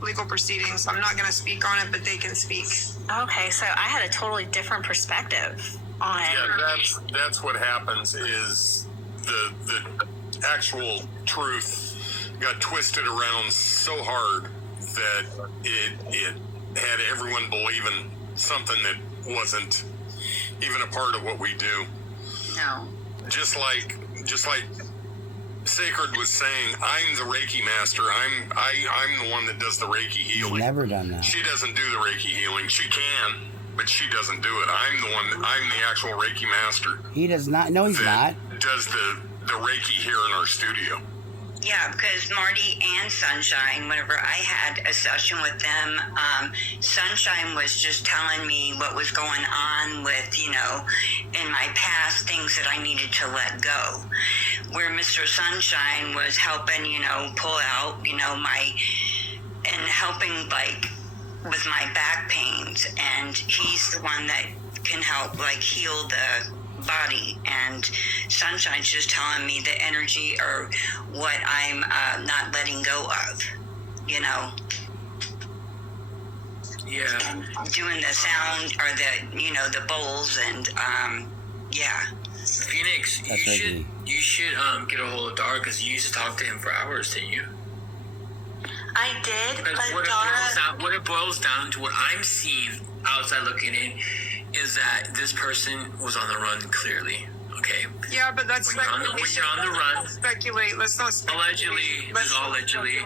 legal proceedings. I'm not going to speak on it, but they can speak. Okay, so I had a totally different perspective on. Yeah, that's what happens. Is the actual truth got twisted around so hard that it had everyone believing something that wasn't even a part of what we do. No. Just like Sacred was saying, I'm the Reiki master. I'm the one that does the Reiki healing. He's never done that. She doesn't do the Reiki healing. She can, but she doesn't do it. I'm the actual Reiki master. He does not. No, he's not. Does the Reiki here in our studio. Yeah, because Marty and Sunshine, whenever I had a session with them, Sunshine was just telling me what was going on with, in my past, things that I needed to let go. Where Mr. Sunshine was helping, pull out, and helping, with my back pains. And he's the one that can help, heal the body, and Sunshine's just telling me the energy or what I'm not letting go of, Yeah. and doing the sound or the bowls and yeah. Phoenix, you should get a hold of Dara, because you used to talk to him for hours, didn't you? I did, but what it boils down to, what I'm seeing outside looking in, is that this person was on the run clearly. Okay. Yeah, but that's when you're on the run. Speculate. Let's not speculate. Allegedly. It's all allegedly.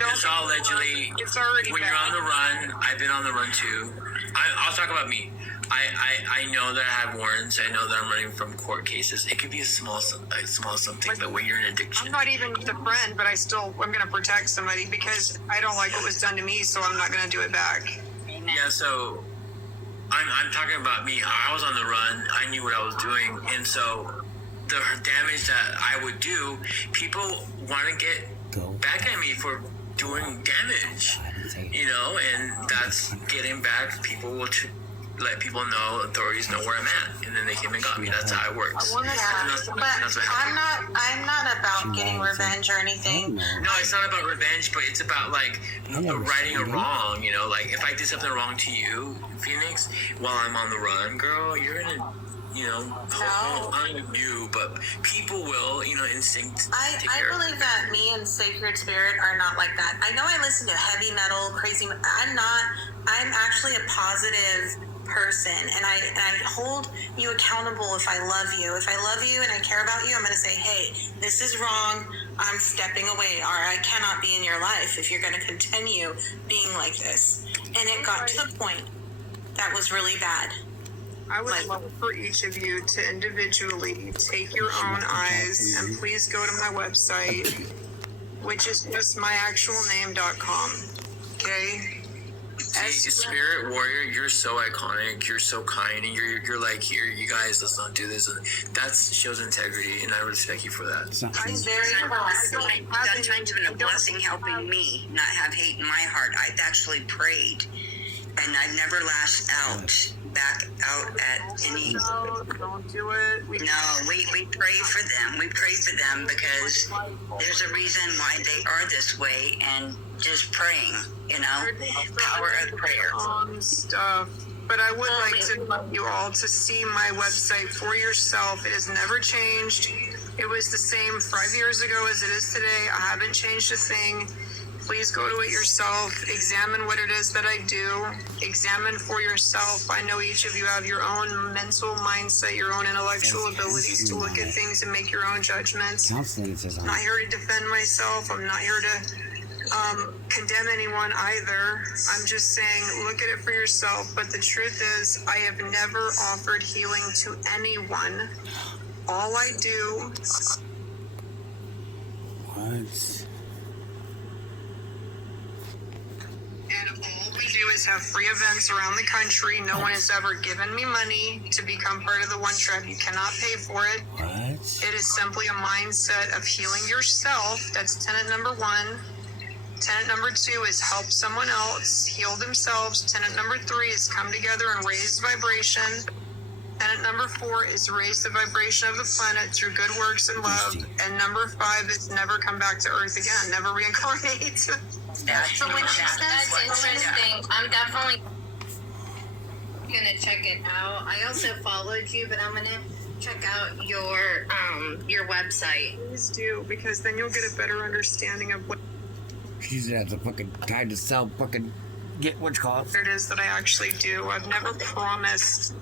It's all allegedly. It's already when bad. you're on the run, I've been on the run too. I'll talk about me. I know that I have warrants. I know that I'm running from court cases. It could be a small something, but when you're in addiction. I'm not even the friend, but I'm going to protect somebody because I don't like what was done to me, so I'm not going to do it back. Yeah, so I'm talking about me. I was on the run. I knew what I was doing, and so the damage that I would do, people want to get back at me for doing damage, and that's getting back. People will let people know, authorities know where I'm at, and then they came and got me. That's how it works. but I'm not about getting revenge or anything. No, it's not about revenge, but it's about righting a wrong. If I did something wrong to you, Phoenix, while I'm on the run, girl, you're gonna, not you, but people will, instinct. I believe that me and Sacred Spirit are not like that. I know I listen to heavy metal, crazy. I'm not. I'm actually a positive person, and I hold you accountable if I love you. If I love you and I care about you, I'm going to say, hey, this is wrong. I'm stepping away, or I cannot be in your life if you're going to continue being like this. And it got to the point that was really bad. I would love for each of you to individually take your own eyes and please go to my website, which is just myactualname.com. Okay? See, Spirit Warrior, you're so iconic, you're so kind, and you're like, here, you guys, let's not do this. And that shows integrity, and I respect you for that. I'm very Sunshine's been a blessing helping me not have hate in my heart. I've actually prayed, and I've never lashed back out at any. No, don't do it. We pray for them. We pray for them because there's a reason why they are this way, and just praying, power of prayer. Stuff. But I would like to invite you all to see my website for yourself. It has never changed. It was the same 5 years ago as it is today. I haven't changed a thing. Please go to it yourself. Examine what it is that I do. Examine for yourself. I know each of you have your own mental mindset, your own intellectual abilities to look at things and make your own judgments. I'm not here to defend myself. I'm not here to condemn anyone either. I'm just saying, look at it for yourself. But the truth is, I have never offered healing to anyone. All I do. What? And all we do is have free events around the country. No one has ever given me money to become part of the One Tribe. You cannot pay for it. What? It is simply a mindset of healing yourself. That's tenet number 1. Tenet number 2 is help someone else heal themselves. Tenet number 3 is come together and raise vibration. Tenet number 4 is raise the vibration of the planet through good works and love. And number 5 is never come back to Earth again, never reincarnate. So when she says That's interesting. I'm definitely gonna check it out. I also followed you, but I'm gonna check out your website. Please do, because then you'll get a better understanding of what She's gonna have to fucking try to sell fucking get what you call it. it is that I actually do. I've never promised.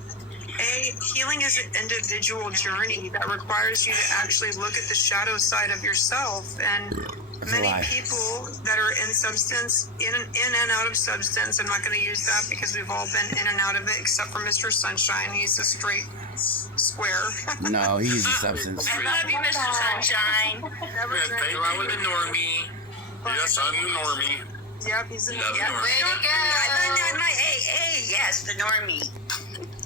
Healing is an individual journey that requires you to actually look at the shadow side of yourself. And That's a many lie. people that are in substance, in and out of substance, I'm not going to use that because we've all been in and out of it, except for Mr. Sunshine. He's a straight square. No, he uses substance. I love you, Mr. Sunshine. Never Yeah, drank. thank Go out with a normie. Yes, I'm the normie. Yep, he's a Love yep. normie. Way to I learned that go. in my AA. Yes, the normie.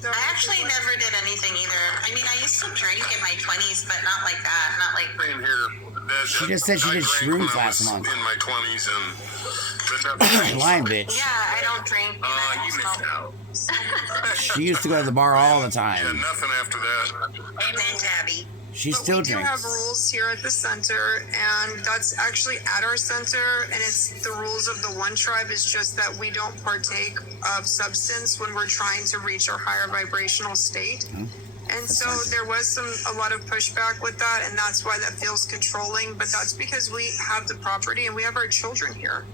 I actually never did anything either. I mean, I used to drink in my 20s, but not like that. Not like Same here. She just said she I did drank shrooms when I last was month. in my 20s, but nothing. Lying bitch. yeah, I don't drink. and I don't You missed smoke. out. She used to go to the bar all the Yeah, time. nothing after that. Amen, Tabby. She But still we do have drinks. rules here at the center, and that's actually at our center, and it's the rules of the one tribe is just that we don't partake of substance when we're trying to reach our higher vibrational state. And so there was a lot of pushback with that, and that's why that feels controlling, but that's because we have the property and we have our children here,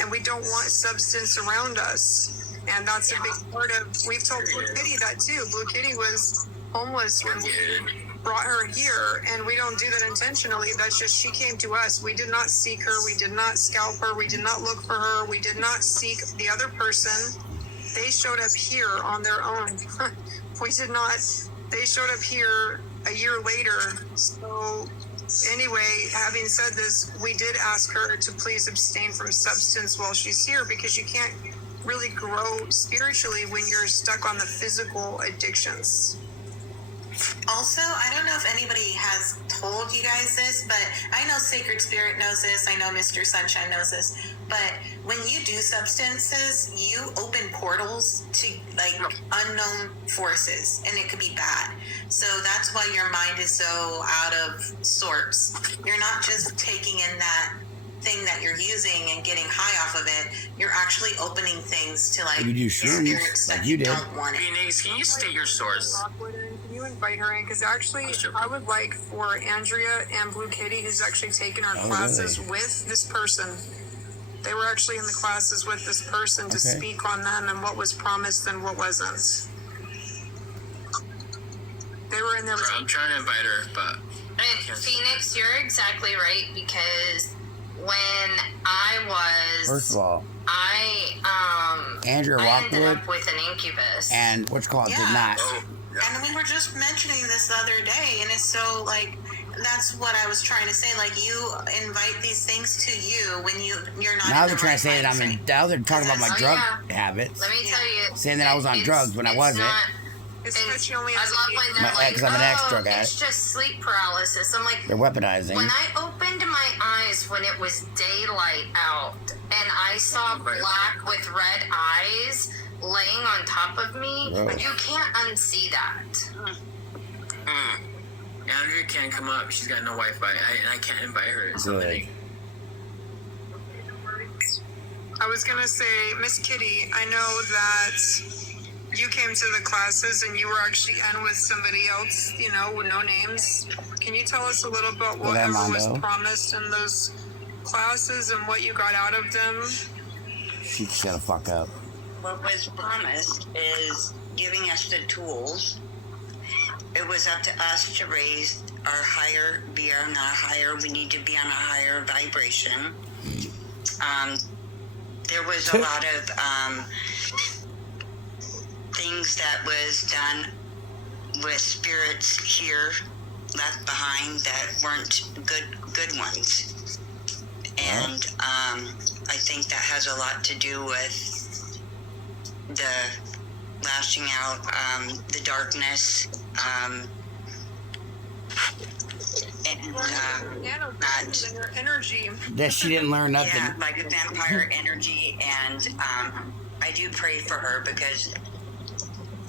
and we don't want substance around us. And that's a big part of, we've told Blue Kitty that too. Blue Kitty was homeless when we brought her here, and we don't do that intentionally. That's just, she came to us. We did not seek her. We did not scalp her. We did not look for her. We did not seek the other person. They showed up here on their own. We did not, they showed up here a year later. So anyway, having said this, we did ask her to please abstain from substance while she's here, because you can't really grow spiritually when you're stuck on the physical addictions. Also, I don't know if anybody has told you guys this, but I know Sacred Spirit knows this. I know Mr. Sunshine knows this. But when you do substances, you open portals to like unknown forces, and it could be bad. So that's why your mind is so out of sorts. You're not just taking in that thing that you're using and getting high off of it. You're actually opening things to like You do shrooms, spirits like that you did. don't want it. Phoenix, can you state your source? Can you invite her in? Because actually, Sure. I would like for Andrea and Blue Kitty, who's actually taken our Oh, classes really? with this person. They were actually in the classes with this person to Okay. speak on them and what was promised and what wasn't. They were in there. I'm trying to invite her, but And Phoenix, you're exactly right, because when I was, First of all, Andrew I ended Rockwood up with an incubus. and what's called did Yeah. not. Oh, yeah. And we were just mentioning this the other day, and it's so like that's what I was trying to say. Like you invite these things to you when you're not. Now in they're the trying right to say that I'm in. mindset. Now they're talking about my Oh, drug yeah. habits. Let me tell you, Saying that I was on it's- drugs when I it's wasn't. not- Especially and only I as a love kid. when they're My like, ex, I'm an ex oh, drug it's addict. just sleep paralysis. I'm like, They're weaponizing. when I opened my eyes when it was daylight out and I saw black with red eyes laying on top of me, Whoa. you can't unsee that. Andrea can't come up. She's got no Wi-Fi, and I can't invite her. It's Good. limiting. I was gonna say, Miss Kitty, I know that you came to the classes and you were actually in with somebody else, you know, with no names. Can you tell us a little about With whatever was Armando. promised in those classes and what you got out of them? She shut the fuck up. What was promised is giving us the tools. It was up to us to raise our higher, we are not higher, we need to be on a higher vibration. There was a lot of things that was done with spirits here left behind that weren't good ones. And I think that has a lot to do with the lashing out, the darkness, and not, Energy. That she didn't learn nothing. yeah, like a vampire energy. And I do pray for her because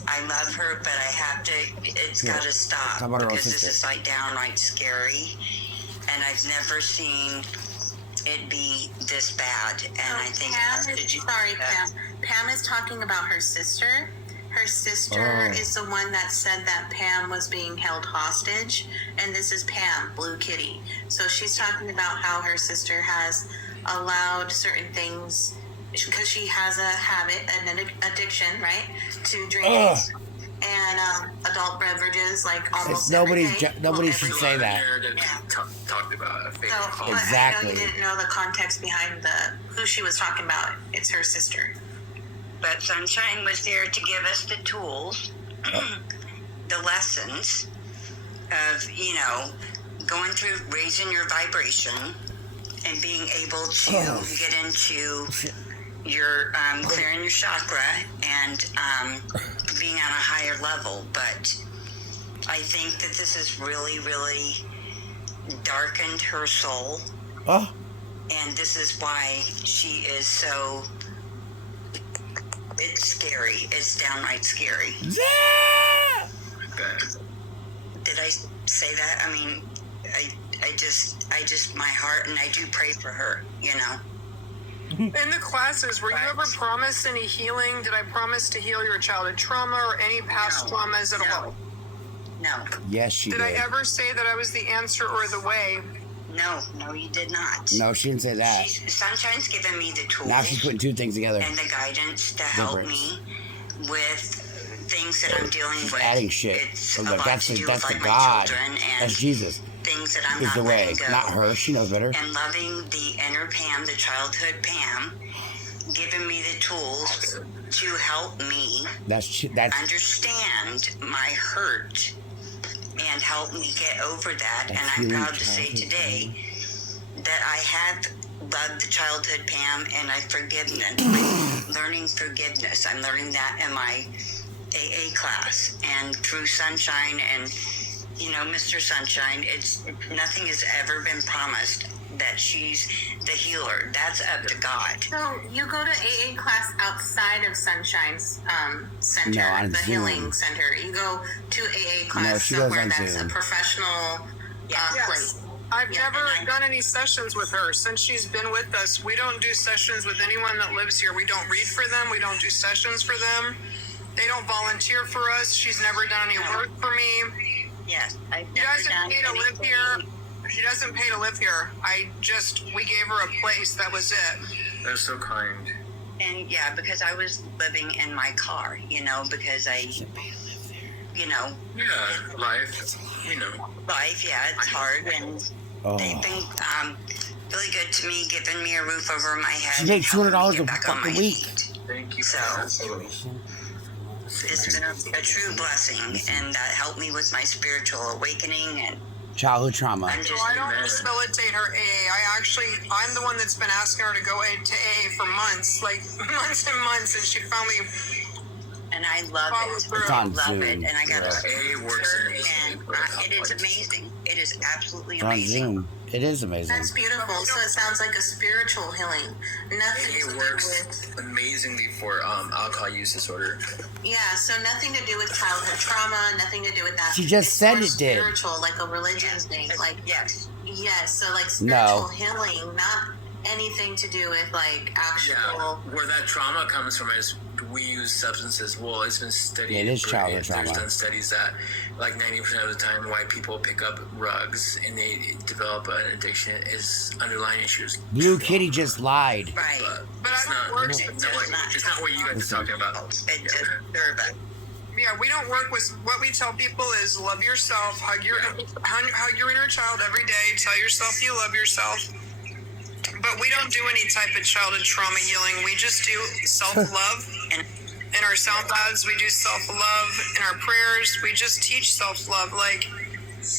I love her, but I have to, it's Yeah. got to stop How about her own because this sister? is like downright scary. And I've never seen it be this bad. And I think Pam is talking about her sister. Her sister is the one that said that Pam was being held hostage, and this is Pam, Blue Kitty. So she's talking about how her sister has allowed certain things because she has a habit, an addiction, right, to drinking and adult beverages, like almost nobody every should day. say that. Talked about a favorite So, call. Exactly. I know you didn't know the context behind who she was talking about. It's her sister. But Sunshine was there to give us the tools, the lessons of, going through raising your vibration and being able to get into your clearing your chakra and being on a higher level. But I think that this has really, really darkened her soul. Oh. And this is why she is so... It's scary. It's downright scary. Yeah. Did I say that? I mean, I just, my heart, and I do pray for her, In the classes, were you ever promised any healing? Did I promise to heal your childhood trauma or any past traumas at all? No. Yes, she did. Did I ever say that I was the answer or the way? No, you did not. No, she didn't say that. Sunshine's given me the tools. Now she's putting two things together. And the guidance to help me with things that I'm dealing She's with. adding shit. It's So a like, lot that's to the do with, like, my God. children and That's Jesus. things that I'm Is not the way, letting go. not her. She knows better. And loving the inner Pam, the childhood Pam, giving me the tools to help me That's understand my hurt and help me get over that. That's And I'm healing proud to say childhood today that I have loved the childhood Pam and I've forgiven them. I'm learning forgiveness. I'm learning that in my AA class and through Sunshine and Mr. Sunshine. It's nothing has ever been promised that she's the healer. That's up to God. So you go to AA class outside of Sunshine's center, No, on the Zoom. healing center. You go to AA class No, she goes somewhere on that's Zoom. a professional place. I've Yeah, never and done any sessions with her since she's been with us. We don't do sessions with anyone that lives here. We don't read for them. We don't do sessions for them. They don't volunteer for us. She's never done any work for me. Yes, I've She never doesn't done pay to live anything. here. She doesn't pay to live here. We gave her a place. That was it. They're so kind. And yeah, because I was living in my car, because I, Yeah, life. life, yeah, it's hard. And they've been really good to me, giving me a roof over my head. She makes helping me $200 get a back on fucking my week. feet. Thank you. So it's been a true blessing, and that helped me with my spiritual awakening. And Childhood trauma. I'm just, So I don't facilitate her AA. I'm the one that's been asking her to go to AA for months, like months and months, and she finally and I love it. It's on I love Zoom. it, and I got AA works amazingly and for it is amazing. It is absolutely It's on amazing. Zoom. It is amazing. That's beautiful. So it sounds like a spiritual healing. Nothing to AA do works with amazingly for alcohol use disorder. so nothing to do with childhood trauma. Nothing to do with that. She just It's said more it did. Spiritual, like a religion thing. Like Yes. yes, so like No. spiritual healing, not anything to do with like actual. Yeah, where that trauma comes from is we use substances. Well, it's been studied. It is childhood There's trauma. done studies that like 90% of the time white people pick up drugs and they develop an addiction is underlying issues. Blue Kitty just lied. Right. But It's I don't not, work. it's not what you guys are talking about. It just, they're about Yeah, we don't work with. What we tell people is love yourself, hug your inner child every day. Tell yourself you love yourself. But we don't do any type of childhood trauma healing. We just do self-love. In our sound baths, we do self-love. In our prayers, we just teach self-love. Like,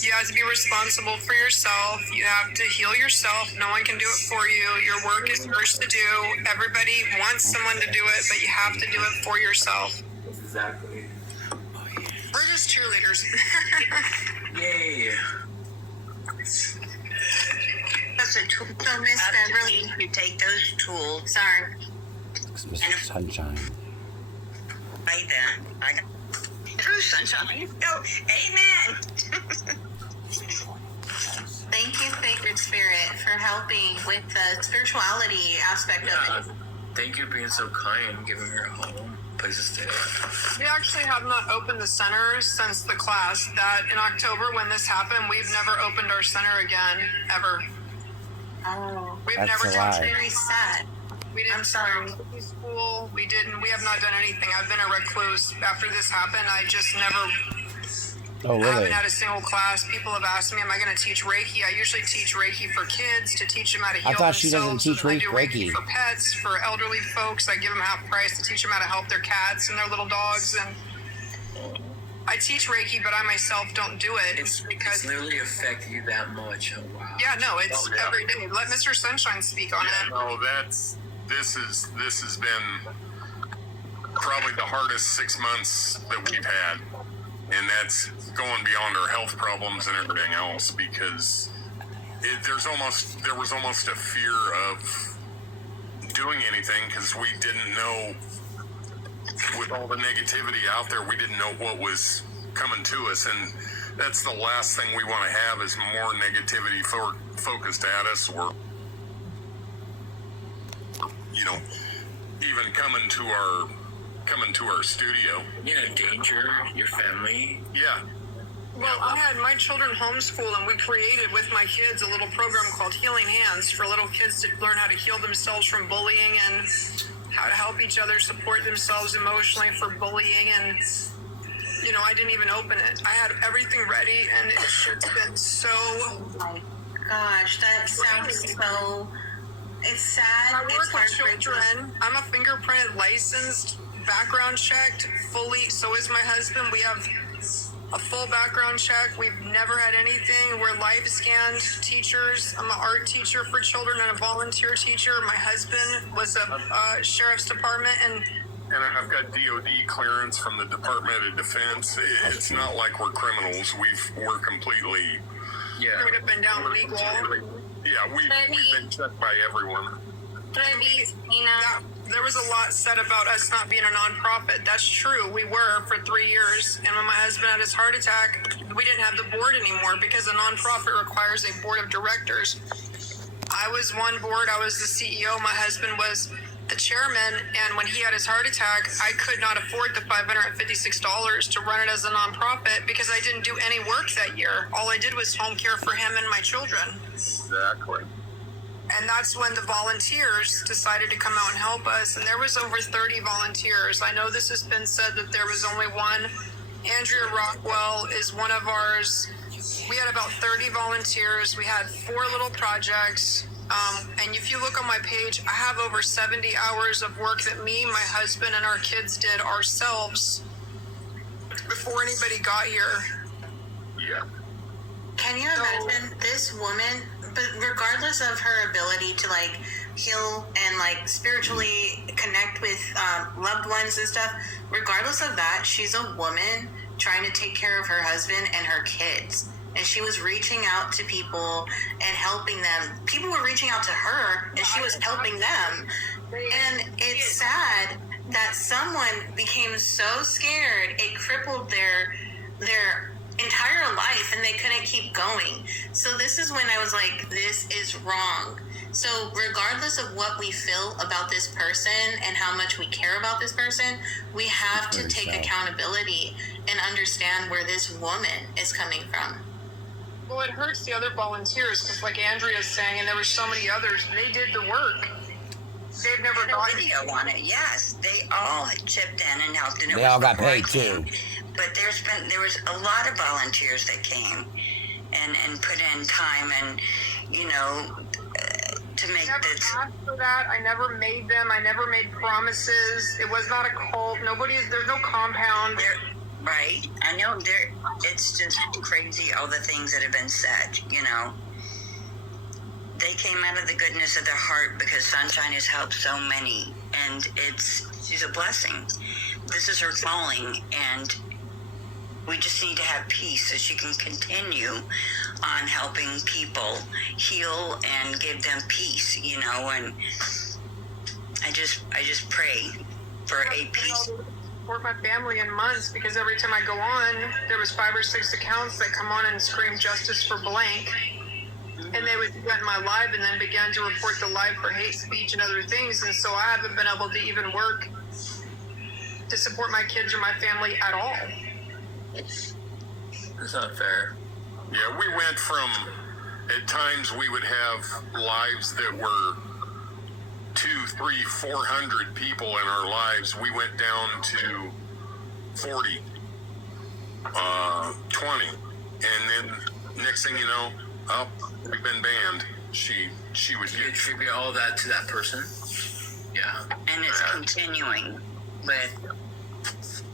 you have to be responsible for yourself. You have to heal yourself. No one can do it for you. Your work is yours to do. Everybody wants someone to do it, but you have to do it for yourself. Exactly. We're just cheerleaders. Yay. that's a tool. So Miss Beverly, You take those tools sorry. Sunshine. right then. I got through Sunshine. Oh, amen. Thank you, Sacred Spirit, for helping with the spirituality aspect of it. Thank you for being so kind and giving her a home, place to stay. We actually have not opened the center since the class. That in October when this happened, we've never opened our center again, ever. Oh, We've That's never a done lie. very sad. We didn't I'm sorry. start school. We have not done anything. I've been a recluse. After this happened, I just never Oh, I really? haven't had a single class. People have asked me, am I going to teach Reiki? I usually teach Reiki for kids to teach them how to heal I thought she doesn't themselves. teach And I do Reiki. for pets, for elderly folks. I give them half price to teach them how to help their cats and their little dogs. And I teach Reiki, but I myself don't do it It's because, literally affected you that much. Oh, wow. yeah, no, it's Oh, yeah. every day. Let Mr. Sunshine speak on it. No, this has been probably the hardest 6 months that we've had, and that's going beyond our health problems and everything else, because there was almost a fear of doing anything, because we didn't know, with all the negativity out there, we didn't know what was coming to us, and that's the last thing we want to have is more negativity focused at us, or even coming to our studio. Yeah, danger, your family. Yeah. Well, I had my children homeschool, and we created with my kids a little program called Healing Hands for little kids to learn how to heal themselves from bullying and how to help each other support themselves emotionally for bullying. And, I didn't even open it. I had everything ready, and it's just been so... Oh my gosh, that sounds so... It's sad. I It's work with heartbreaking. children. I'm a fingerprinted, licensed, background checked, fully. So is my husband. We have a full background check. We've never had anything. We're live scanned teachers. I'm an art teacher for children and a volunteer teacher. My husband was a sheriff's department, and I've got DOD clearance from the Department of Defense. It's not like we're criminals. We're completely, Yeah. straight up and down legal. yeah, we've been checked by everyone. There was a lot said about us not being a nonprofit. That's true. We were for 3 years. And when my husband had his heart attack, we didn't have the board anymore because a nonprofit requires a board of directors. I was one board. I was the CEO. My husband was the chairman. And when he had his heart attack, I could not afford the $556 to run it as a nonprofit because I didn't do any work that year. All I did was home care for him and my children. Exactly. And that's when the volunteers decided to come out and help us. And there was over 30 volunteers. I know this has been said that there was only one. Andrea Rockwell is one of ours. We had about 30 volunteers. We had 4 little projects. And if you look on my page, I have over 70 hours of work that me, my husband, and our kids did ourselves before anybody got here. Yeah. Can you imagine this woman, but regardless of her ability to heal and spiritually connect with loved ones and stuff, regardless of that, she's a woman trying to take care of her husband and her kids. And she was reaching out to people and helping them. People were reaching out to her and she was helping them. And it's sad that someone became so scared it crippled their entire life and they couldn't keep going. So this is when I was like, this is wrong. So regardless of what we feel about this person and how much we care about this person, we have to take accountability and understand where this woman is coming from. Well, it hurts the other volunteers because, like Andrea's saying, and there were so many others, they did the work. They've never A gotten video on it. Yes, they all chipped in and helped, and it They was all got before I paid, too. came. But there was a lot of volunteers that came and put in time and to make never this. asked for that. I never made them. I never made promises. It was not a cult. There's no compound. Right, I know. It's just crazy all the things that have been said. They came out of the goodness of their heart because Sunshine has helped so many, and she's a blessing. This is her calling, and we just need to have peace so she can continue on helping people heal and give them peace, and I just pray for a peace. Support my family in months because every time I go on, there was 5 or 6 accounts that come on and scream justice for blank. and they would get in my live and then began to report the live for hate speech and other things. And so I haven't been able to even work to support my kids or my family at all. That's not fair. Yeah, we went from, at times we would have lives that were 200, 300, 400 people in our lives. We went down to 40, 20, and then next thing you know, oh, we've been banned. She would You get. attribute all that to that person? Yeah. And it's continuing with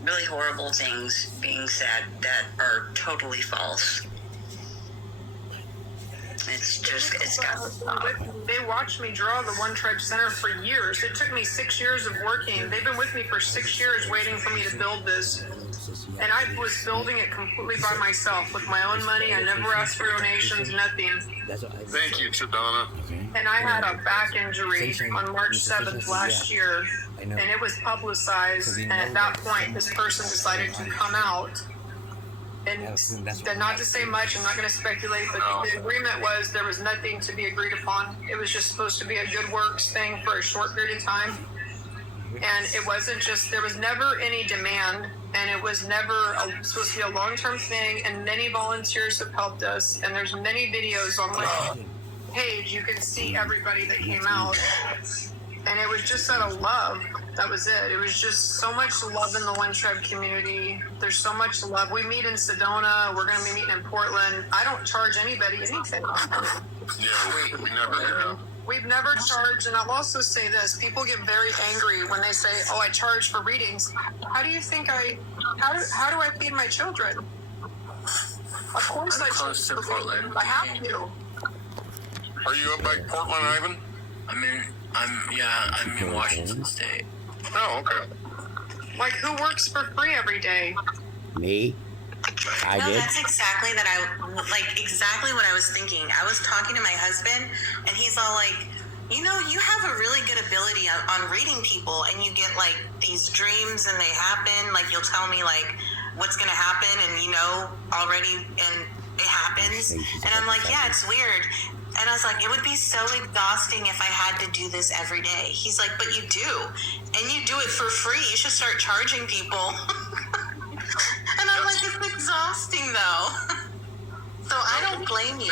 really horrible things being said that are totally false. It's got to stop. They watched me draw the One Tribe Center for years. It took me 6 years of working. They've been with me for 6 years waiting for me to build this. And I was building it completely by myself with my own money. I never asked for donations, nothing. Thank you, Chidana. And I had a back injury on March 7th last year, and it was publicized. And at that point, this person decided to come out. And then, not to say much, I'm not going to speculate, but the agreement was there was nothing to be agreed upon. It was just supposed to be a good works thing for a short period of time. And it wasn't just, there was never any demand, and it was never supposed to be a long-term thing. And many volunteers have helped us, and there's many videos on my page. You can see everybody that came out. And it was just out of love. That was it. It was just so much love in the One Tribe community. There's so much love. We meet in Sedona. We're going to be meeting in Portland. I don't charge anybody anything. Yeah, we never have. We've never charged, and I'll also say this: people get very angry when they say, "Oh, I charge for readings." How do you think how do I feed my children? Of course, I'm close to Portland. I have to. Are you up by Portland, Ivan? I'm in Washington State. Oh, okay. Like, who works for free every day? Me? I No, did. that's exactly exactly what I was thinking. I was talking to my husband, and he's all like, you know, you have a really good ability on reading people, and you get like these dreams, and they happen. Like, you'll tell me like what's gonna happen, and you know already, and it happens. And I'm like, yeah, it's weird. And I was like, it would be so exhausting if I had to do this every day. He's like, but you do, and you do it for free. You should start charging people. And I'm like, it's exhausting though. So I don't blame you.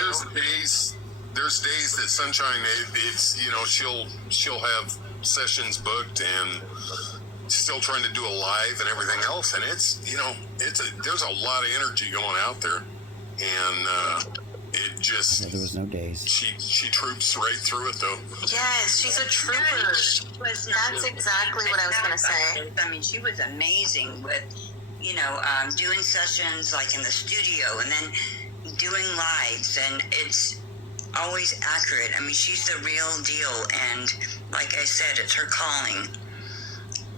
There's days that Sunshine, it's, you know, she'll have sessions booked and still trying to do a live and everything else, and it's, you know, there's a lot of energy going out there, and it just, There was no days. she troops right through it though. Yes, she's a trooper. That's exactly what I was gonna say. I mean, she was amazing with, you know, doing sessions like in the studio and then doing lives, and it's always accurate. I mean, she's the real deal, and like I said, it's her calling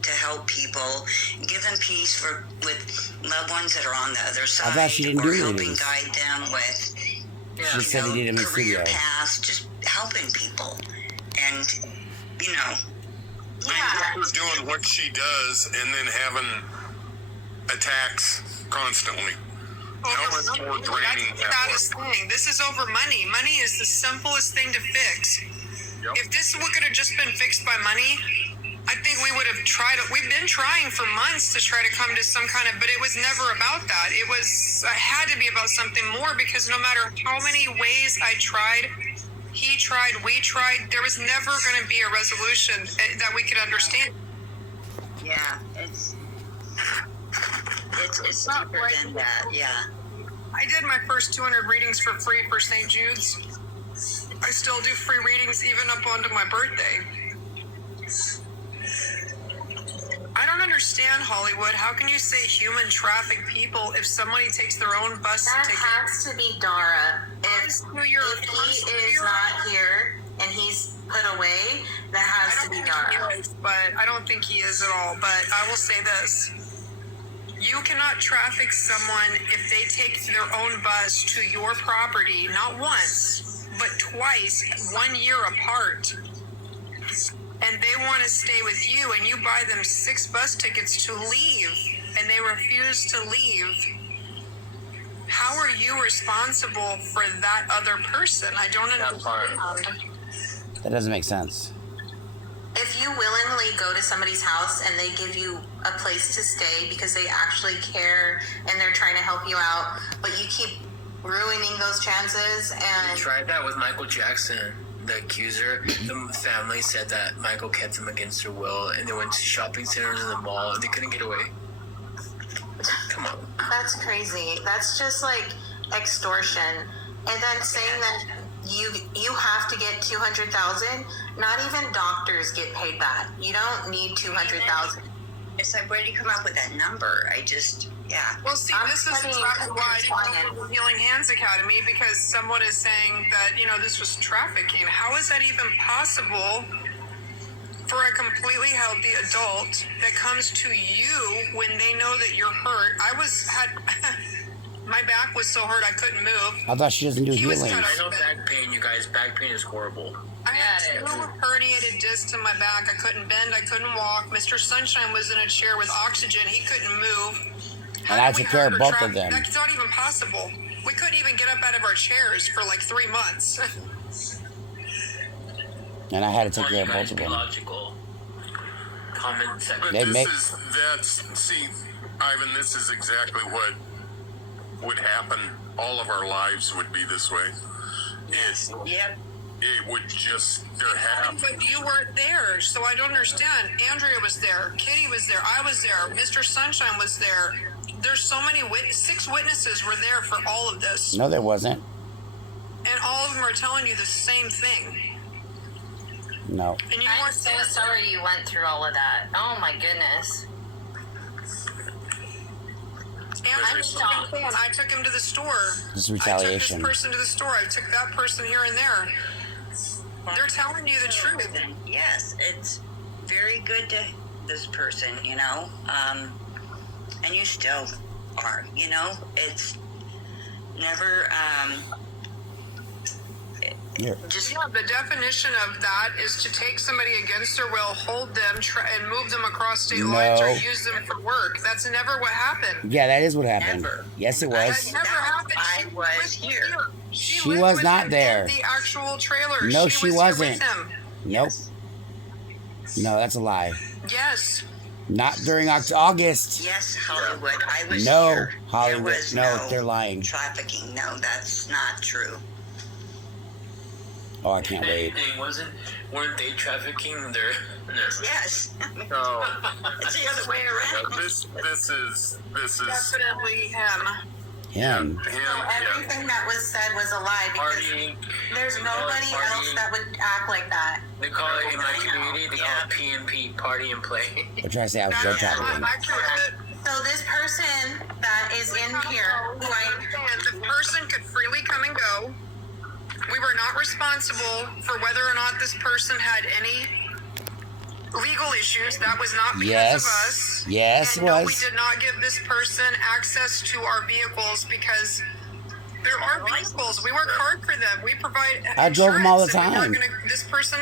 to help people, give them peace with loved ones that are on the other side, thought she didn't or do helping readings. guide them with She said he did in the career studio. paths, just helping people, and you know. Her doing what she does and then having attacks constantly. How much more draining That's the that was. saddest thing. This is over money. Money is the simplest thing to fix. Yep. If this could have just been fixed by money, I think we would have tried. We've been trying for months to try to come to some kind of, but it was never about that. It had to be about something more, because no matter how many ways I tried, he tried, we tried, there was never going to be a resolution that we could understand. Yeah, it's deeper than that. Yeah. I did my first 200 readings for free for St. Jude's. I still do free readings even up onto my birthday. I don't understand, Hollywood. How can you say human traffic people if somebody takes their own bus That ticket? has to be Dara. If he is not here and he's put away, that has to be Dara. But I don't think he is at all. But I will say this. You cannot traffic someone if they take their own bus to your property, not once, but twice, 1 year apart. And they want to stay with you, and you buy them 6 bus tickets to leave, and they refuse to leave. how are you responsible for that other person? I don't understand. That doesn't make sense. If you willingly go to somebody's house and they give you a place to stay because they actually care and they're trying to help you out, but you keep ruining those chances I and tried that with Michael Jackson. The accuser, the family said that Michael kept them against their will, and they went to shopping centers in the mall, and they couldn't get away. Come on. that's crazy. That's just like extortion. And then saying that you have to get 200,000. Not even doctors get paid that. You don't need 200,000. It's like, where do you come up with that number? I just, yeah. Well, see, I'm this is studying why compliance. the Healing Hands Academy, because someone is saying that, this was trafficking. How is that even possible for a completely healthy adult that comes to you when they know that you're hurt? My back was so hurt I couldn't move. I thought she doesn't do He was healing. cut I know back pain, you guys. Back pain is horrible. I had two herniated discs in my back. I couldn't bend. I couldn't walk. Mr. Sunshine was in a chair with oxygen. He couldn't move. And I took care of both of them. That's not even possible. We couldn't even get up out of our chairs for like 3 months. And I had to take Come on, care you of guys, both of be them. logical. Comment section. But They make- see, Ivan, this is exactly what would happen. All of our lives would be this way. Yep. It would just, But you weren't there, so I don't understand. Andrea was there. Kitty was there. I was there. Mr. Sunshine was there. There's so many 6 witnesses were there for all of this. No, there wasn't. And all of them are telling you the same thing. No. And you I'm weren't so there. sorry you went through all of that. Oh my goodness. And I took him to the store. This is I retaliation. took this person to the store. I took that person here and there. They're telling you the truth. Yes, it's very good to this person, and you still are, it's never, Here. just, Yeah, the definition of that is to take somebody against their will, hold them, and move them across state lines or No. use them for work. That's never what happened. Yeah, that is what happened. Never. Yes, it That was. never happened. I She was with here. him. She lived was with not him there. in the actual trailer. No, she she was wasn't. Here with him. Nope. No, that's a lie. Yes. Not during August. yes, Hollywood, I was No, here. Hollywood. There was No, they're lying. trafficking. No, that's not true. Oh, I can't wait. Weren't they trafficking their Yes. no. It's the other way around. This is Definitely him. Him. Everything that was said was a lie because partying? there's nobody else that would act like that. They call it in my community. They call it P&P, party and play. They're trying to say I was drug trafficking. So this person that is in here, who The person could freely come and go. We were not responsible for whether or not this person had any legal issues. That was not because Yes. of us. Yes, and it no, we was. did not give this person access to our vehicles because there are vehicles. We work hard for them. We provide I drove them all the insurance, and we're not time. this person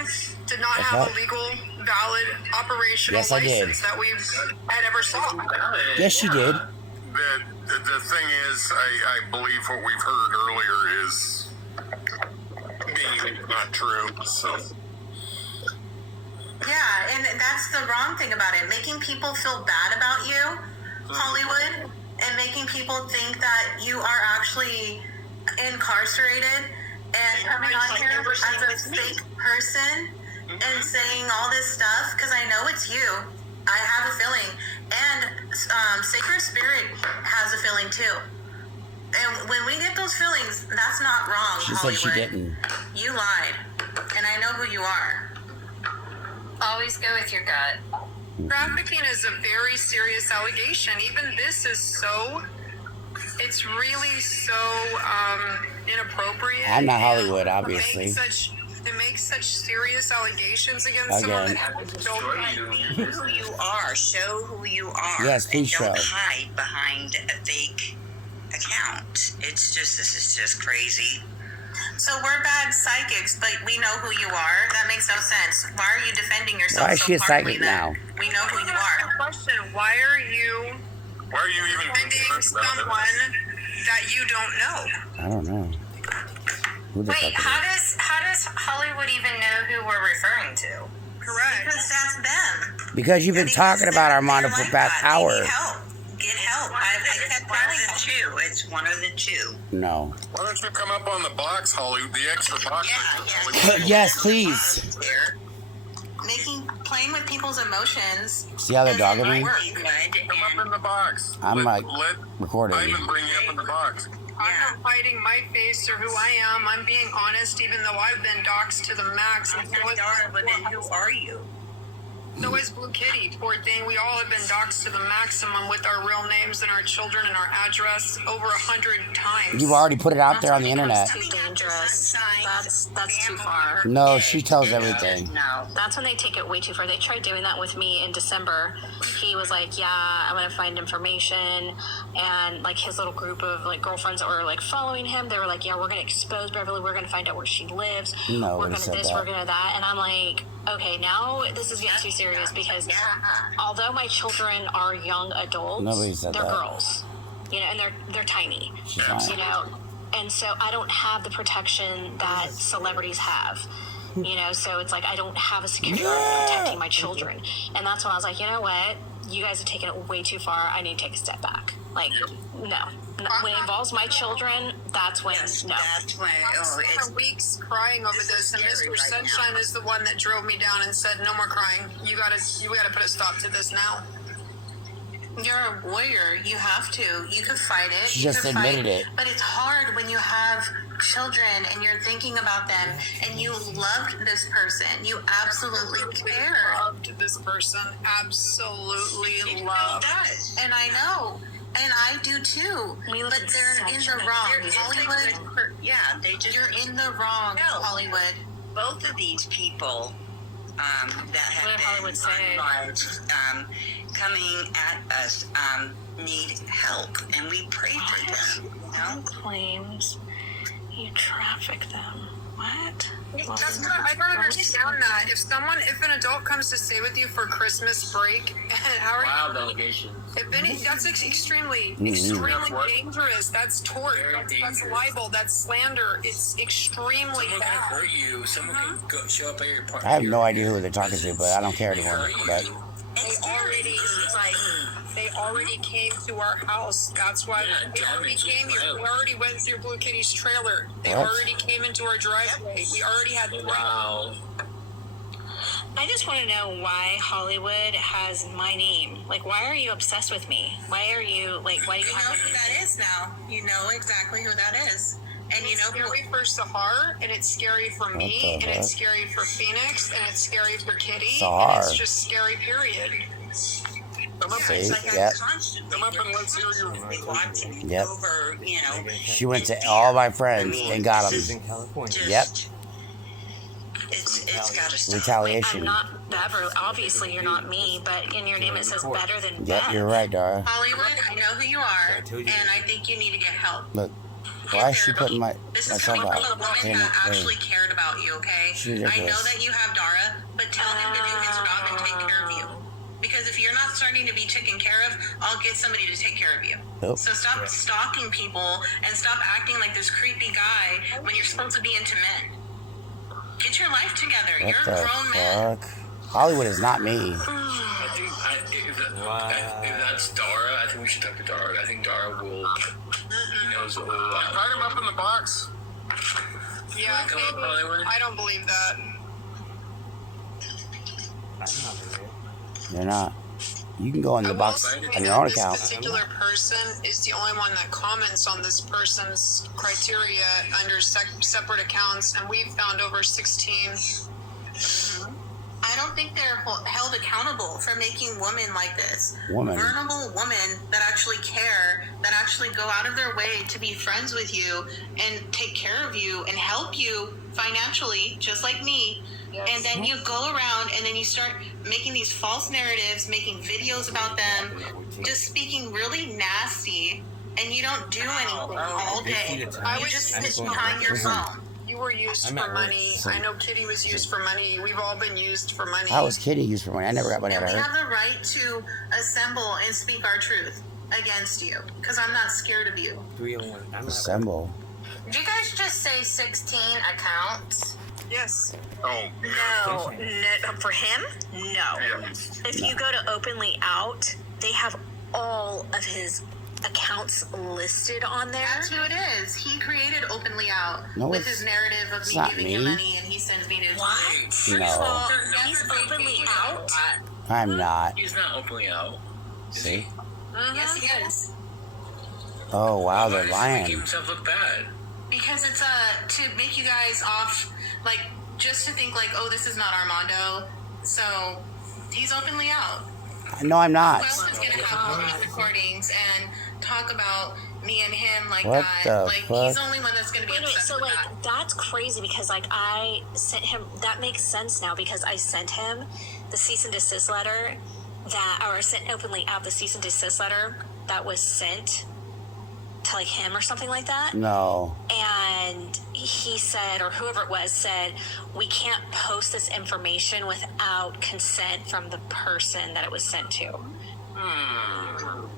did not That's have right. a legal, valid operational Yes, I did. license that we had ever saw. Yes, she did. the thing is, I believe what we've heard earlier is being not true. So Yeah, and that's the wrong thing about it. Making people feel bad about you, Hollywood, and making people think that you are actually incarcerated and coming on here as a fake person and saying all this stuff because I know it's you. I have a feeling. And Sacred Spirit has a feeling too. And when we get those feelings, that's not wrong, She Hollywood. said she didn't. You lied. And I know who you are. Always go with your gut. Trafficking is a very serious allegation. Even this is so, it's really so inappropriate. I'm not Hollywood, And obviously. They make such serious allegations against someone Again. that happens to Be who you are. Show who you are. Yes, please and don't show. hide behind a fake account. This is just crazy. So we're bad psychics, but we know who you are. That makes no sense. Why are you defending yourself Why is so she a partly psychic then? now? We know who you I have are. a question. Why are you why are you even defending concerned about someone that you don't know? I don't know. Who the Wait, fuck how does Hollywood even know who we're referring to? Correct. Because that's them. Because you've been talking about Armando for the past hour. They need help. Get help. I kept One of telling the them. two. It's one of the two. No. Why don't you come up on the box, Hollywood? The extra box. Yes, please. Here. Playing with people's emotions. See how they're dogging me? Come up in the box. I'm like let recording. Ivan bring you up in the box. I'm not hiding my face or who I am. I'm being honest, even though I've been doxxed to the max. And so is, Dara, but then who are you? so is Blue Kitty. Poor thing. We all have been doxxed to the maximum with our real names and our children and our address over 100 times. You've already put it out there on the internet. Too dangerous. That's too far. No, she tells everything. No. That's when they take it way too far. They tried doing that with me in December. He was like, yeah, I'm going to find information. And like his little group of like girlfriends that were like following him, they were like, yeah, we're going to expose Beverly. We're going to find out where she lives. No, we're nobody going to said this, that. we're going to that. And I'm like, okay, now this is getting too serious because although my children are young adults, Nobody said they're that. girls, you know, and they're tiny, She's fine. you know, and so I don't have the protection that celebrities have. You know, so it's like I don't have a security guard protecting my children. And that's when I was like, you know what? You guys have taken it way too far. I need to take a step back. Like, no. When it involves my children, that's when, no. That's when. I Oh, it's spent weeks crying over this, and scary Mr. right Sunshine now. is the one that drove me down and said, "No more crying. You gotta put a stop to this now." You're a warrior. You have to. You could fight it. She You just could admitted fight, it. But it's hard when you have children and you're thinking about them and you loved this person. You absolutely cared. Loved this person, absolutely It really loved. does. And I know. And I do too. But they're in the wrong. There is a Hollywood, good yeah, they just you're in the wrong, No. Hollywood. both of these people that What did have Hollywood been say? unlodged, coming at us need help, and we pray for them. You know? Claims you traffic them. What? That's what I don't understand that. If an adult comes to stay with you for Christmas break, how are you? Wild allegation. That's extremely That's what? dangerous. That's tort. Very That's dangerous. libel. That's slander. It's extremely Someone can bad. hurt you. Someone can go, show up at your party. I have no idea who they're talking to, but I don't care anymore. But They already came to our house. That's why Yeah, we already damage is came here. We violent. already went through Blue Kitty's trailer. They What? already came into our driveway. We already had Wow. I just want to know why Hollywood has my name. Like, why are you obsessed with me? Why are you, like, why do you You know have who that is now. You know exactly who that is. And you It's know who scary for Sahar, and it's scary for me, the and heck? it's scary for Phoenix, and it's scary for Kitty, Sahar. and it's just scary, period. Come up, See? It's like Yep. I'm constantly Come up and let's hear your watching Yep. over, you know. she went to all my friends and got them. Just, Yep. It's got to stop. Retaliation. I'm not Beverly. Obviously, you're not me, but in your name it says better than Yep, Bev. you're right, Dara. Hollywood, I know who you are, and I think you need to get help. Look, why is she putting This is myself coming from a out? woman Damn that it, actually cared about you, okay? She's I know ridiculous. that you have Dara, but tell him to do his job and take care of you. Because if you're not starting to be taken care of, I'll get somebody to take care of you. Nope. So stop stalking people and stop acting like this creepy guy when you're supposed to be into men. Get your life together. What You're a the grown man. fuck? Hollywood is not me. I think if that's Dara, I think we should talk to Dara. I think Dara will. He knows a whole lot. Invite him up in the box. Yeah, Come up, Hollywood. I don't believe that. You're not. You can go in I the will box say on your that own this account. particular person is the only one that comments on this person's criteria under separate accounts, and we've found over 16. I don't think they're held accountable for making women like this. Woman. Vulnerable women that actually care, that actually go out of their way to be friends with you and take care of you and help you financially, just like me. Yes. And then you go around and then you start making these false narratives, making videos about them, just speaking really nasty, and you don't do anything all day. I You was just sit just behind your phone. You were used for money. I know Kitty was used for money. We've all been used for money. I was kidding. Used for money. I never got money out And of we her. have the right to assemble and speak our truth. against you because I'm not scared of you. 301. Assemble. Did you guys just say 16 accounts? Yes. Oh, No, for him, no. If you go to Openly Out, they have all of his accounts listed on there. That's who it is. He created Openly Out No, with it's- his narrative of it's me not giving me. him money and he sends me to What? No, He's openly out? I'm not. He's not openly out. See? Yes, he is. Oh wow, Why they're does he make lying. himself look bad? Because it's to make you guys off, like, just to think like, oh, this is not Armando. So he's openly out. No, I'm not. Who else is gonna have all these recordings and talk about me and him like What that? the Like fuck? he's the only one that's gonna be Wait, upset so with like that. that's crazy because like I sent him. That makes sense now because I sent him the cease and desist letter or sent Openly Out the cease and desist letter that was sent to like him or something like that. No. And he said, or whoever it was said, we can't post this information without consent from the person that it was sent to.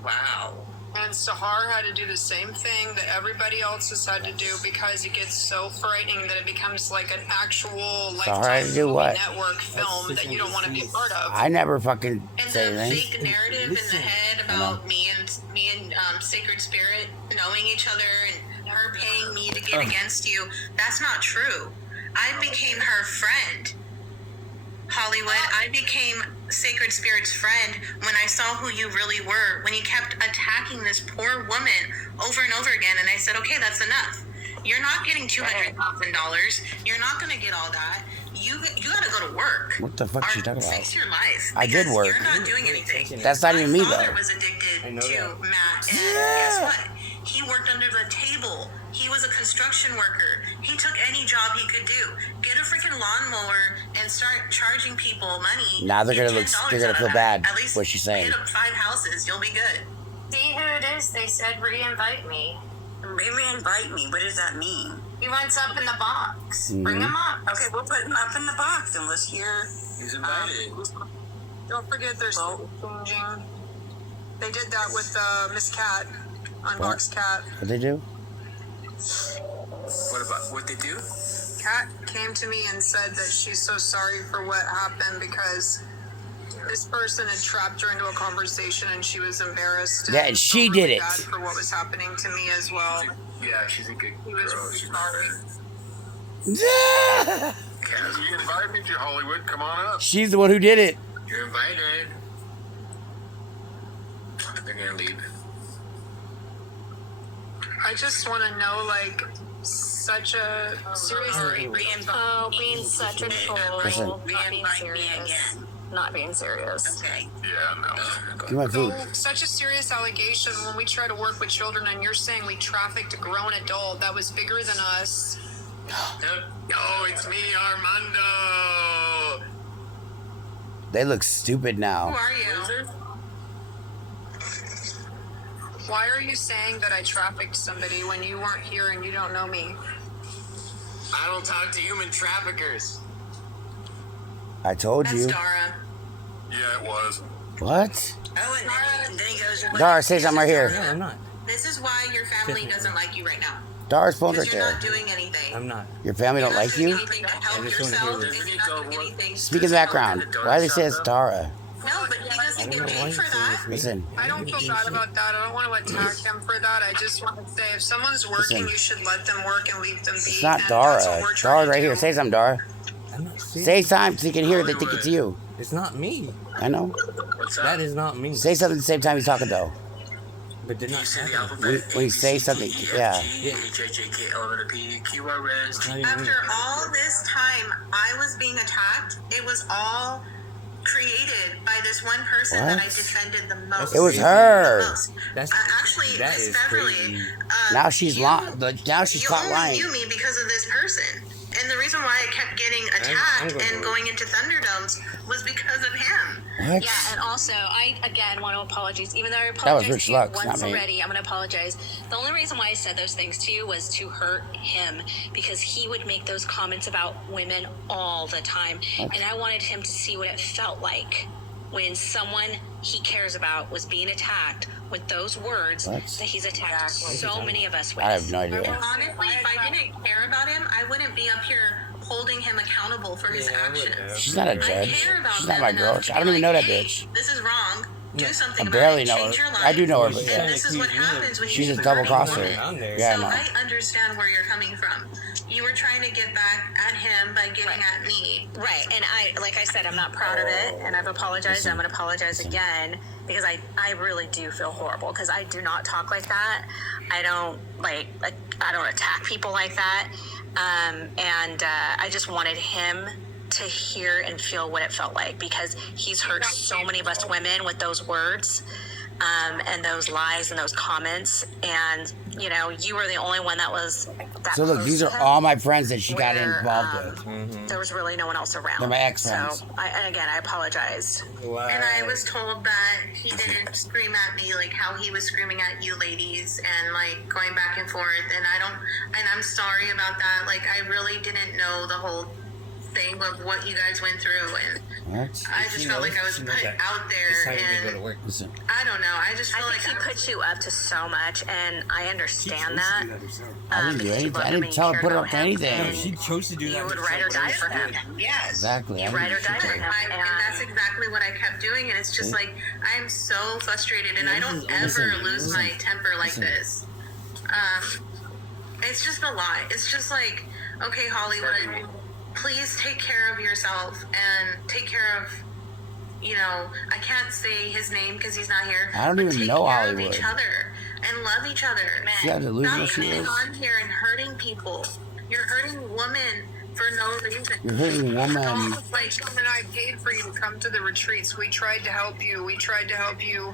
Wow. And Sahar had to do the same thing that everybody else has had to do because it gets so frightening that it becomes like an actual Sahar had to lifetime do movie what? network film that you don't want to be a part of. I never fucking And say the anything. fake narrative in the head about me and Sacred Spirit knowing each other and her paying me to get against you, that's not true. I became her friend. Hollywood, I became Sacred Spirit's friend when I saw who you really were, when you kept attacking this poor woman over and over again, and I said, okay, that's enough. You're not getting $200,000. You're not going to get all that. You got to go to work. What the fuck she talking about? Fix your life. I did because work. You're not doing anything. That's not even me My father though. was addicted to that. Matt, and guess what? He worked under the table. He was a construction worker. He took any job he could do. Get a freaking lawnmower and start charging people money. Now they're Get gonna look- $10 they're gonna out of feel that. bad, At least what she's saying. hit up 5 houses. You'll be good. See who it is? They said re-invite me. Re-invite me. What does that mean? He wants up in the box. Bring him up. Okay, we'll put him up in the box and let's hear. He's invited. Don't forget there's changing. They did that with Miss Cat, Unbox Cat. What they do? What about what they do? Kat came to me and said that she's so sorry for what happened because this person had trapped her into a conversation and she was embarrassed. Yeah, and she felt did really it. bad for what was happening to me as well. Yeah, she's a good He girl. was really She's sorry. you invited you, Hollywood. Come on up. She's the one who did it. You're invited. They're gonna leave. I just want to know, like, such a serious. Oh, being such a troll, Listen. not being Re-invite me serious, again. not being serious. Okay. Yeah, no. Give my food. Such a serious allegation when we try to work with children, and you're saying we trafficked a grown adult that was bigger than us. Oh, it's me, Armando. They look stupid Who now. are you? Why are you saying that I trafficked somebody when you weren't here and you don't know me? I don't talk to human traffickers. I told That's you. Dara. Yeah, it was. What? Oh, and then he goes. Dara, say something right here. Dara. I'm not. This is why your family doesn't like you right now. Dara's phone's right Because you're there. not doing anything. I'm not. Your family don't You're not like doing you? anything to help I just wanna hear yourself. this. You're not doing anything. Speak in the background. Why do they say it's Dara? No, but he doesn't get paid for that. Listen, I don't feel bad about that. I don't want to attack him for that. I just want to say if someone's working, Listen. you should let them work and leave them be. it's not and Dara. that's what we're trying Dara's to right do. here. Say something, Dara. I'm not serious. Say something so you can hear it. They think it's you. It's not me. I know. What's up? That is not me. Say something at the same time he's talking, though. But they're You not say the having it. alphabet. When you say something, yeah. It's not even me. After all this time I was being attacked, it was all created by this one person that I What? defended the most. It was The her. most. That's Actually, that Miss is Beverly. crazy. Now she's lying. Now she's You caught only lying. knew me because of this person. And the reason why I kept getting I'm attacked gonna and go. going into Thunderdomes was because of him. What? Yeah, and also, I again want to apologize. Even though I was apologized Rich to you Lux, not once me. already, I'm going to apologize. The only reason why I said those things to you was to hurt him because he would make those comments about women all the time, and I wanted him to see what it felt like when someone he cares about was being attacked with those words that he's attacked so many of us with. I have no idea. Honestly, if I didn't care about him, I wouldn't be up here holding him accountable for his actions. She's not a I judge. care about She's them not my girl. enough to I don't be even know that hey, bitch. This is wrong. Do something I about barely it. know Change her. your life. I do know her, but And yeah. this is what happens when She's you a keep double hurting crosser. women. Yeah, I So know. I understand where you're coming from. You were trying to get back at him by getting at me. Right, and like I said, I'm not proud of it, and I've apologized. I'm going to apologize again because I really do feel horrible because I do not talk like that. I don't I don't attack people like that, and I just wanted him to hear and feel what it felt like because he's hurt so many of us women with those words. And those lies and those comments, and you know, you were the only one that was that. So look, these are all my friends that she got involved with. There was really no one else around. They're my ex-friends. So, and again, I apologize. Wow. And I was told that he didn't scream at me like how he was screaming at you ladies and like going back and forth. And I'm sorry about that. Like, I really didn't know the whole thing of what you guys went through, and I just felt like I was put out there, and I don't know. I just feel like he put you up to so much, and I understand that. I didn't do anything. I didn't tell her to put her up to anything. She chose to do that. You would ride or die for him. yes, Exactly. You ride or die for him, and that's exactly what I kept doing. And it's just like I'm so frustrated, and I don't ever lose my temper like this. It's just a lot. It's just like, okay, Hollywood, please take care of yourself and take care of, you know, I can't say his name because he's not here. I don't even know Hollywood. Hollywood. Each other and love each other. See how delusional Stop she coming is? on here and hurting people. You're hurting women for no reason. You're hurting a woman. Like Tom and I paid for you to come to the retreats. We tried to help you. We tried to help you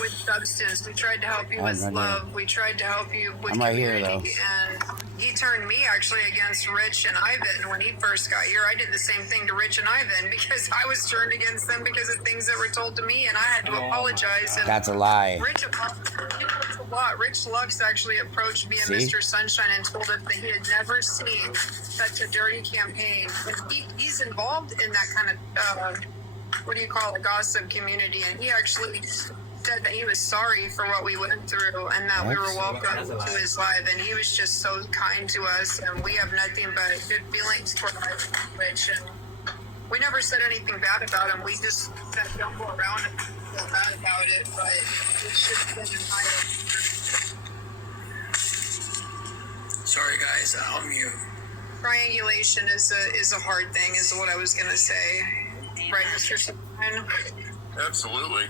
with substance. We tried to help you with love. We tried to help you with I'm right here, community. And he turned me actually against Rich and Ivan when he first got here. I did the same thing to Rich and Ivan because I was turned against them because of things that were told to me, and I had to apologize. And That's a lie. Rich apologized a lot. Rich Lux actually approached me and Mr. Sunshine and told us that he had never seen such a dirty campaign. And he's involved in that kind of, what do you call it, gossip community. And he actually said that he was sorry for what we went through and that we were welcome to his life. And he was just so kind to us. And we have nothing but good feelings toward Rich. And we never said anything bad about him. We just said don't go around and feel bad about it. But it should have been higher. Sorry, guys, I'll mute. Triangulation is a hard thing, is what I was gonna say. Right, Mr. Simon? Absolutely.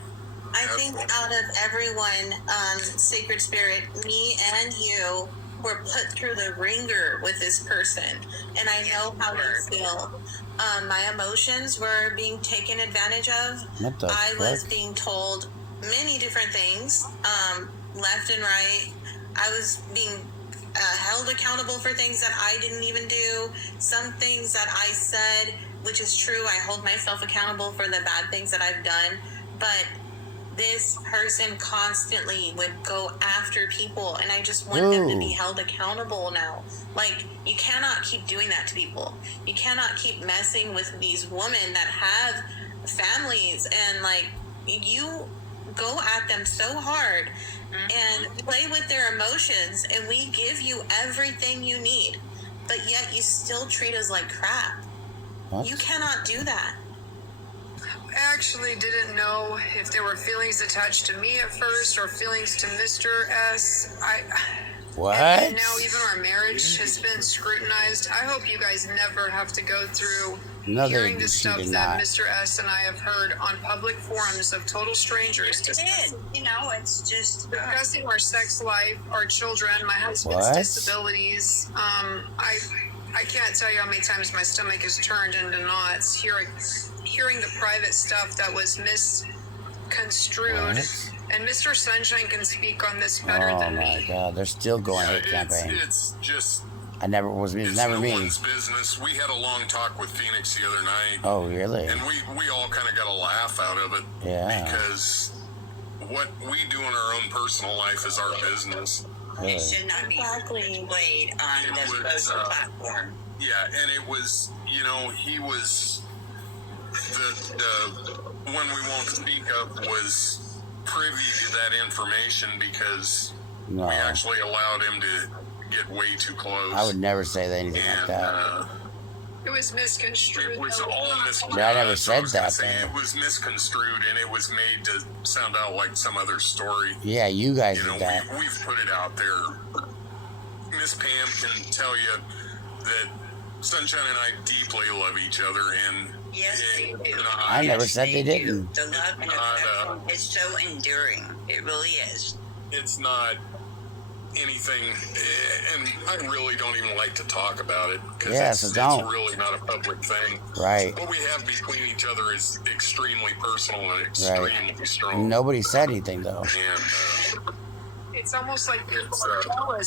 I think out of everyone, Sacred Spirit, me and you were put through the ringer with this person, and I know how they feel. My emotions were being taken advantage of. I was being told many different things, left and right. I was being held accountable for things that I didn't even do. Some things that I said, which is true, I hold myself accountable for the bad things that I've done, but this person constantly would go after people, and I just want them to be held accountable now. Like, you cannot keep doing that to people. You cannot keep messing with these women that have families, and like, you go at them so hard and play with their emotions, and we give you everything you need, but yet you still treat us like crap. What? You cannot do that. I actually didn't know if there were feelings attached to me at first or feelings to Mr. S. What? And now even our marriage has been scrutinized. I hope you guys never have to go through hearing the stuff that Mr. S and I have heard on public forums of total strangers. You know, it's just discussing our sex life, our children, my husband's disabilities. I can't tell you how many times my stomach has turned into knots hearing the private stuff that was misconstrued. And Mr. Sunshine can speak on this better than me. Oh my God, they're still going hate campaign. It's just. It was never no me. One's business. We had a long talk with Phoenix the other night. Oh, really? And we all kind of got a laugh out of it. Yeah. Because what we do in our own personal life is our business. Really? it should not be played on the social platform. Yeah, and it was, you know, he was the one we won't speak of was privy to that information because No. we actually allowed him to get way too close. I would never say anything like that. It was misconstrued. It was all misconstrued. I never said that, It though. was misconstrued, and it was made to sound out like some other story. Yeah, you guys You know, did that. we've put it out there. Miss Pam can tell you that Sunshine and I deeply love each other, and Yes, they do. I never Yes, said they do. didn't. The love and affection is so enduring. It really is. it's not anything, and I really don't even like to talk about it because Yeah, it's, so don't. it's really not a public thing. Right. What we have between each other is extremely personal and extremely strong. Nobody said anything, though. And It's almost like it's, jealous